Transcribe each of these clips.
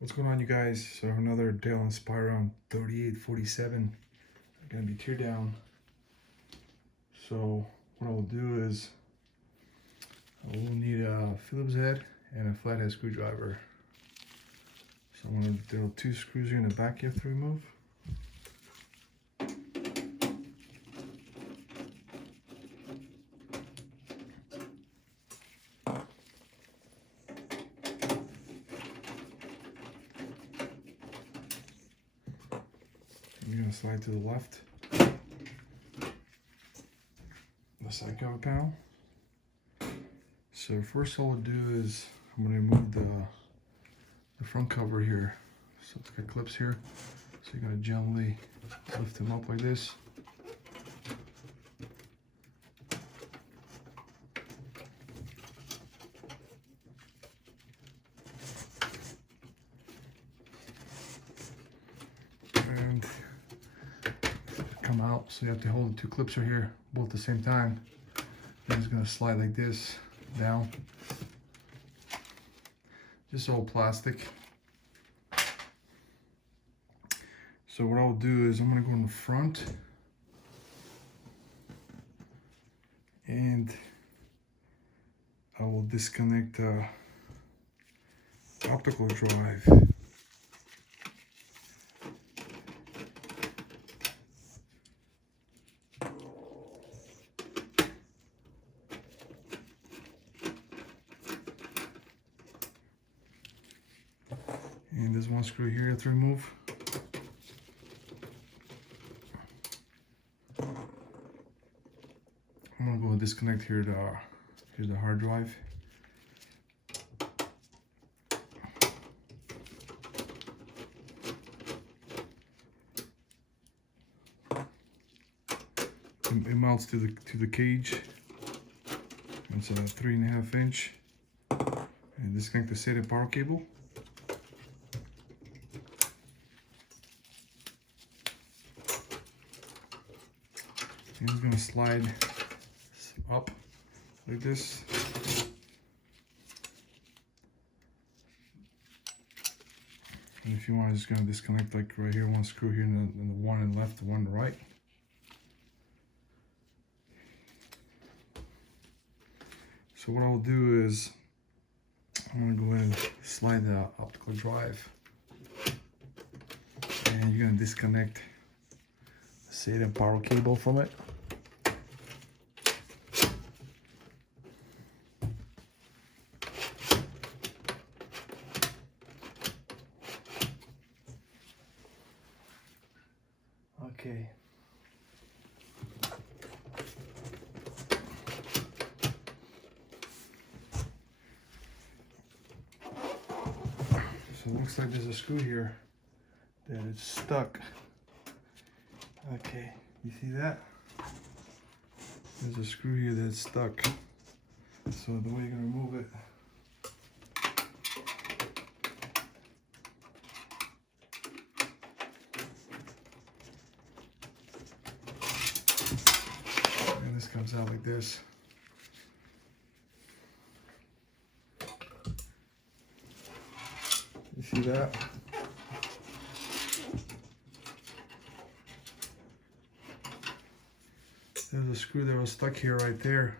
What's going on, you guys? So another Dell Inspiron 3847 gonna be tear down. So what I'll do is I will need a Phillips head and a flathead screwdriver. So I'm gonna throw 2 screws here in the back you have to remove. I'm gonna slide to the left, the side cover panel. So first all I'll do is I'm gonna remove the front cover here. So it's got clips here. So you're gonna gently lift them up like this. And come out, so you have to hold the 2 clips right here both at the same time. Then it's gonna slide like this down. Just all plastic. So what I'll do is I'm gonna go in the front and I will disconnect the optical drive. And there's 1 screw here you have to remove. I'm gonna go and disconnect here here's the hard drive. It mounts to the cage. It's a 3.5 inch. And disconnect the SATA power cable. And it's gonna slide up like this. And if you want, it's gonna disconnect like right here, 1 screw here, and the one on the left, the one on the right. So what I'll do is I'm gonna go ahead and slide the optical drive, and you're gonna disconnect the SATA power cable from it. Okay. So it looks like there's a screw here that is stuck. Okay, you see that? There's a screw here that's stuck. So the way you're gonna remove it, and this comes out like this. You see that? There's a screw that was stuck here right there,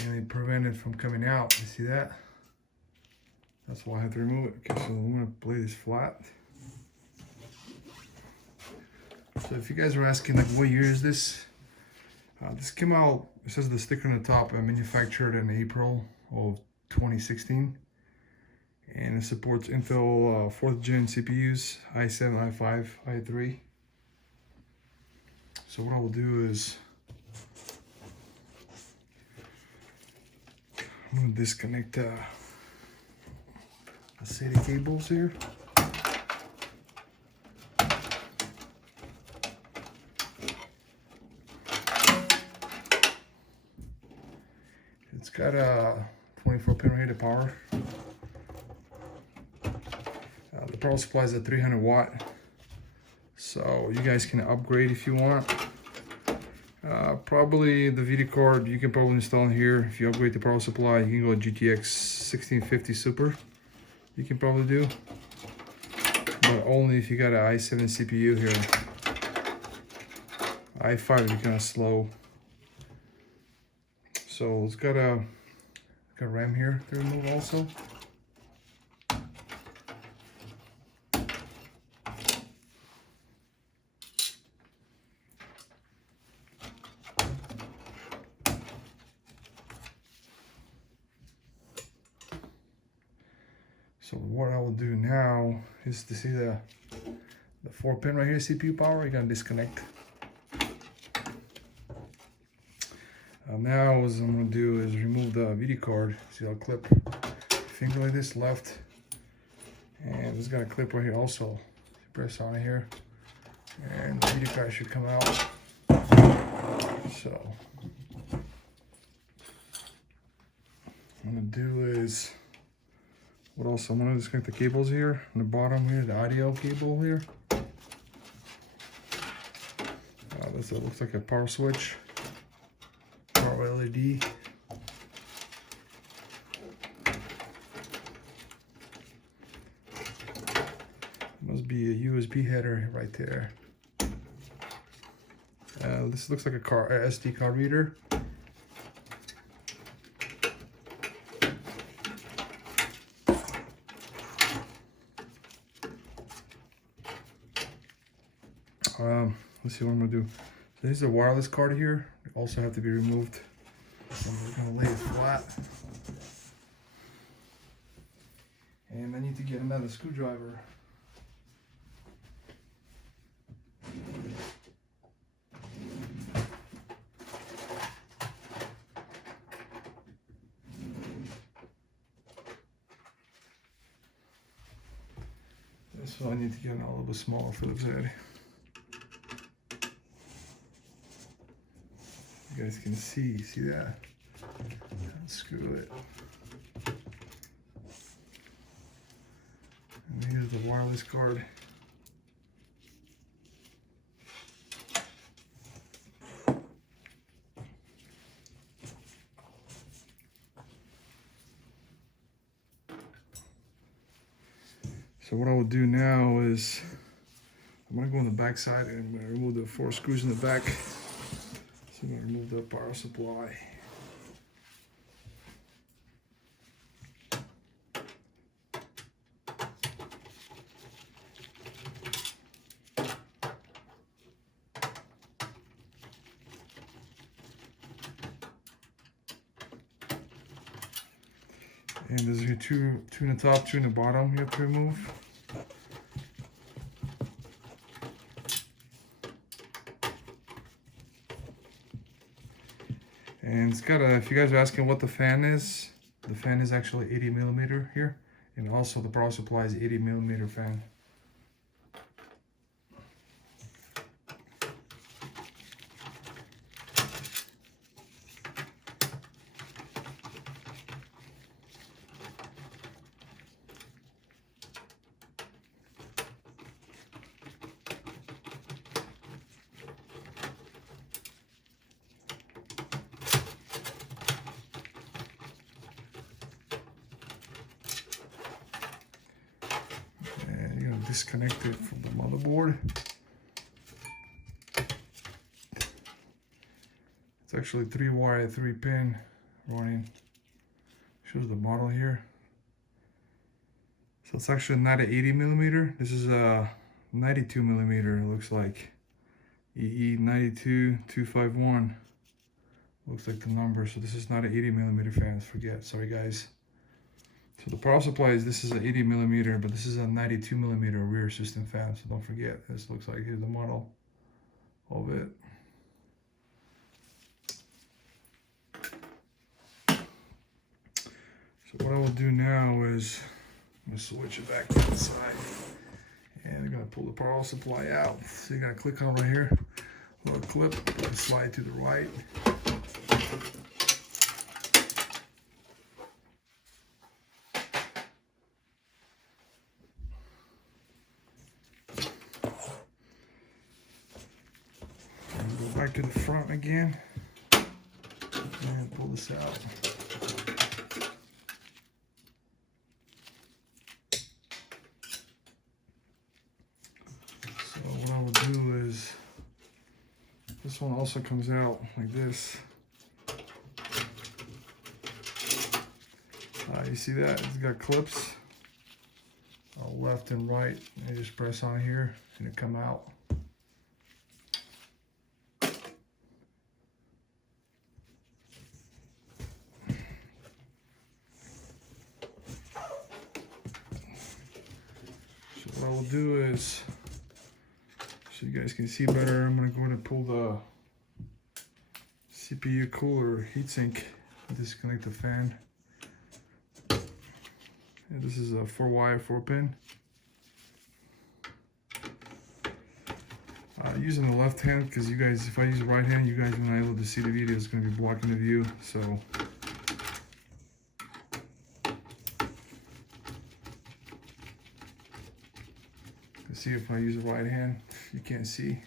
and it prevented it from coming out. You see that? That's why I had to remove it. Okay, so I'm gonna lay this flat. So if you guys were asking like what year is this? This came out, it says the sticker on the top, manufactured in April of 2016. And it supports Intel 4th gen CPUs, i7, i5, i3. So what I will do is I'm going to disconnect the SATA cables here. It's got a 24 pin rated power. The power supply is at 300 watt, so you guys can upgrade if you want. Probably the video card you can probably install in here. If you upgrade the power supply, you can go GTX 1650 Super. You can probably do. but only if you got an i7 CPU here. i5 is kind of slow. So it's got a RAM here to remove also. So what I will do now is to see the 4-pin right here, CPU power, you're gonna disconnect. Now what I'm gonna do is remove the video card. See, I'll clip finger like this left, and it's got a clip right here also. Press on it here, and the video card should come out. So what I'm gonna do is, what else? I'm gonna disconnect the cables here on the bottom here, the audio cable here. This looks like a power switch, power LED. Must be a USB header right there. This looks like a SD card reader. Let's see what I'm gonna do. So this is a wireless card here. They also have to be removed. So we're gonna lay it flat. And I need to get another screwdriver. This one I need to get a little bit smaller Phillips head. You guys can see that? Unscrew it. And here's the wireless card. So what I will do now is, I'm gonna go on the back side and I'm gonna remove the 4 screws in the back. So I'm going to remove the power supply. And there's your two in the top, 2 in the bottom you have to remove. And it's got a, if you guys are asking what the fan is actually 80mm here. And also the power supply is 80mm fan. Disconnect it from the motherboard. It's actually 3-wire, 3-pin running. Shows the model here. So it's actually not an 80mm. This is a 92mm. It looks like EE92251. Looks like the number. So this is not an 80mm fan. Forget. Sorry guys. So the power supply is, this is an 80mm, but this is a 92mm rear system fan, so don't forget. This looks like, here's the model of it. So what I will do now is, I'm going to switch it back to the side. And I'm going to pull the power supply out. So you're going to click on right here, little clip, and slide to the right. Back to the front again and pull this out. This one also comes out like this. You see that? It's got clips left and right. You just press on here and it come out. So what I will do is, so you guys can see better, I'm going to go ahead and pull the CPU cooler heatsink, disconnect the fan. And this is a 4-wire 4-pin. Using the left hand, because you guys, if I use the right hand, you guys are not able to see the video. It's going to be blocking the view. So let's see if I use the right hand. You can't see.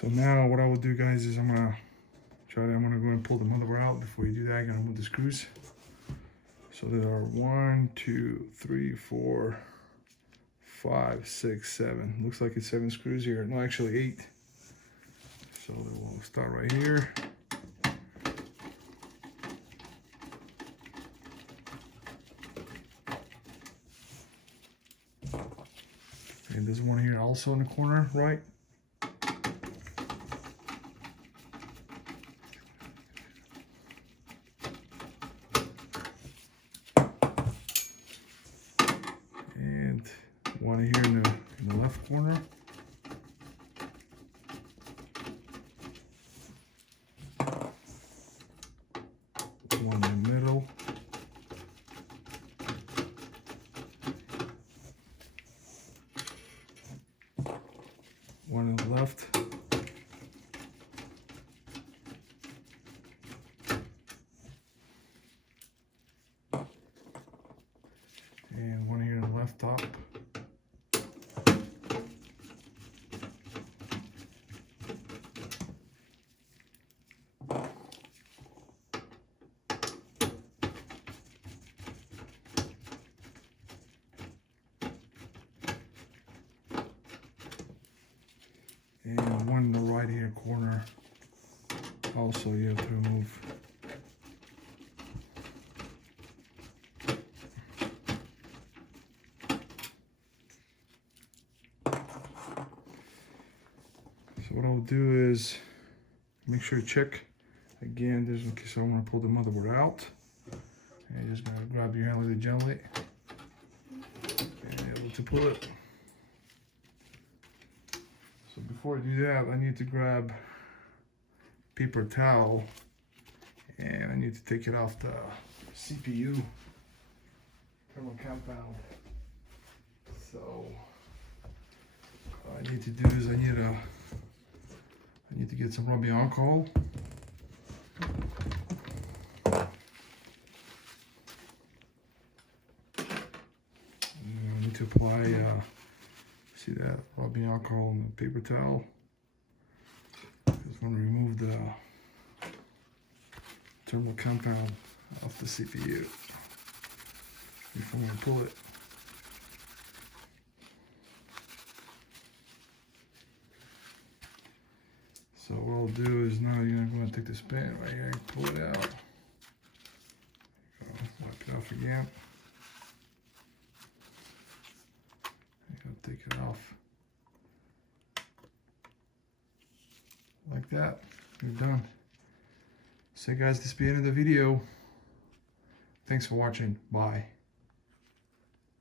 So now what I will do, guys, is I'm gonna go and pull the motherboard out. Before you do that, I'm gonna move the screws. So there are 1, 2, 3, 4, 5, 6, 7. Looks like it's 7 screws here. No, actually 8. So we'll start right here. And there's one here also in the corner, right? One here in the left corner. One in the middle. One in the left. And one here in the left top. And one in the right hand corner also you have to remove. So what I'll do is make sure to check again, just in case I want to pull the motherboard out. And you're just going to grab your hand really gently and able to pull it. So before I do that, I need to grab paper towel and I need to take it off the CPU thermal compound. So what I need to do is I need to get some rubbing alcohol. And I need to apply see that rubbing alcohol in the paper towel. Just want to remove the thermal compound off the CPU before we pull it. So what I'll do is now you're going to take this pen right here and pull it out. Wipe it off again. Take it off like that. You're done. So guys, this will be the end of the video. Thanks for watching. Bye.